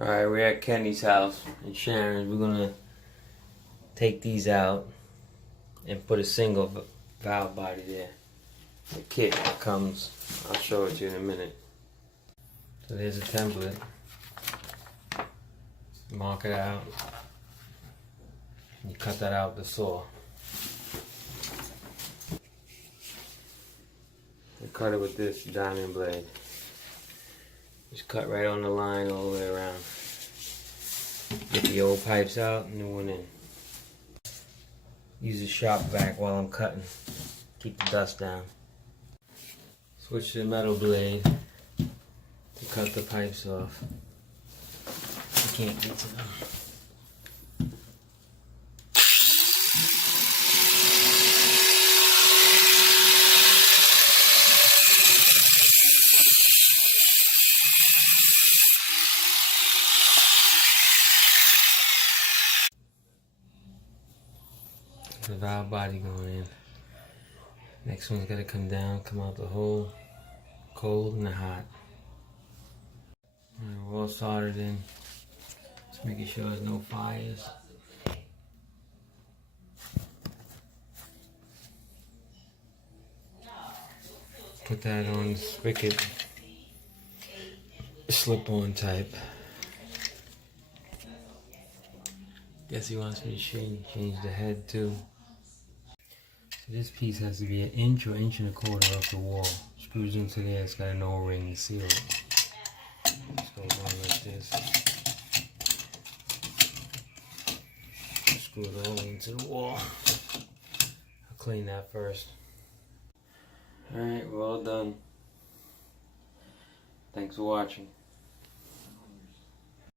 Alright, we're at Kenny's house in Sharon's. We're gonna take these out and put a single valve body there. The kit that comes, I'll show it to you in a minute. So there's a template. Mark it out. You cut that out with the saw. You cut it with this diamond blade. Just cut right on the line all the way around. Get the old pipes out, new one in. Use the shop vac while I'm cutting. Keep the dust down. Switch to the metal blade to cut the pipes off. You can't get to them. The valve body going in. Next one's gotta come down, come out the hole, cold and hot. Alright, we're all soldered in. Just making sure there's no fires. Put that on the spigot, slip-on type. Guess he wants me to change the head too. So this piece has to be 1 inch or 1.25 inches off the wall. Screws into there, it's got an O-ring to seal it. Just goes on like this. Screw the O-ring to the wall. I'll clean that first. Alright, we're all done. Thanks for watching.